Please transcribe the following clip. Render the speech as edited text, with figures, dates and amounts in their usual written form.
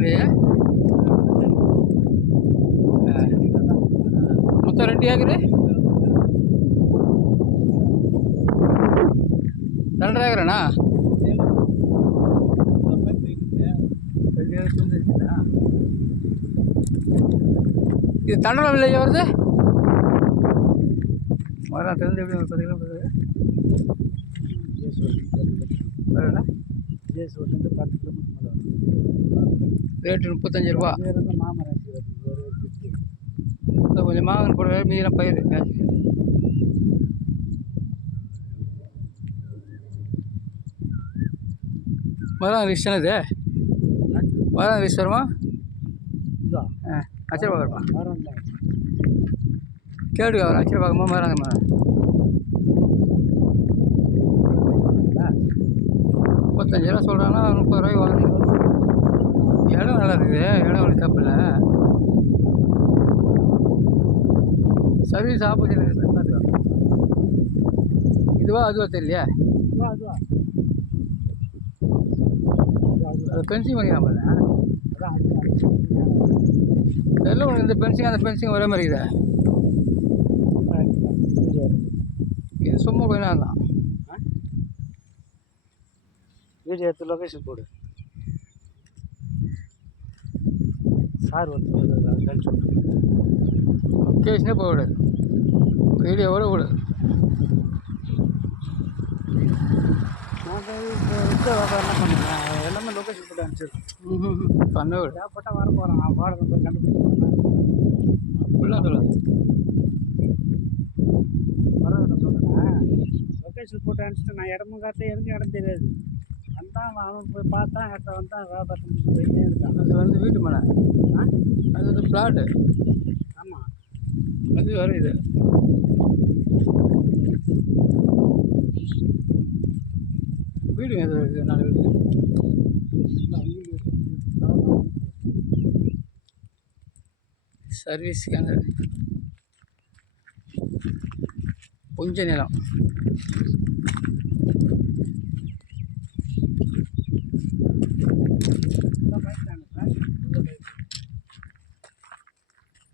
இல்லையா? மொத்தம் 2 acre, 2.5 ஏக்கராண்ணா? 2 acre வந்துருச்சுண்ணா. இது தண்டலம் இல்லையா வருது? மரம் திறந்து எப்படி 10 கிலோமீட்டர் வரல. ஜேசூர்லேருந்து 10 கிலோமீட்டர் மேலே வரும். ரேட்டு 35 ரூபா. மாமரம் கொஞ்சம் மாங்கன்னு போடுற மீதம் பயிர். மரம் ரிஸ்ட் இது, மரம் ரிஸ்ட் வருமா? அச்சரா வருமா? கேடுக்கா வரும் அச்சரா பார்க்குமா? மரம் 35 ரூபா சொல்கிறாங்கன்னா 30 ரூபாய்க்கு வாங்க. இடம் நல்லா இருக்குது, இடம் ஒன்றும் தப்பு இல்லை. சர்வீஸ் ஆப்போசிட் இருக்குது. இதுவா அதுவா தெரியலையா? அது பென்சிங் பண்ணிக்கலாம் பாரு. தெரியல உனக்கு இந்த பென்சிங் அந்த பென்சிங் ஒரே மாதிரி இருக்குதா? இது சும்மா கொஞ்ச நேரம் தான். வீடியோ எடுத்து லொக்கேஷன் போடு சார். லொக்கேஷனே போகக்கூடாது, வீடியோவோட கூடாது. என்ன பண்ணுறேன் எல்லாமே லொக்கேஷன் போட்டு அனுப்பிச்சிருக்கேன். பண்ண விட தேவைப்பட்டால் வர போகிறேன். நான் பாடலை போய் கண்டுபிடிக்கிறேன். அப்படிலாம் சொல்லாது. வரவிட சொல்லுறேன். லொக்கேஷன் போட்டு அனுப்பிச்சிட்டு நான் இடமும் காட்டில் எனக்கு இடம் தெரியாது. வந்தான் அவன் போய் பார்த்தான், இடத்த வந்தான், வியாபாரத்தை முடிச்சு போயிட்டே இருக்கான். அது வந்து வீட்டு மனை, அது வந்து ஃப்ளாட்டு. ஆமாம், அது வேறு. இது வீடுங்க, இது இருக்குது 4 வீடு. சர்வீஸ்க்கான கொஞ்ச நிலம்.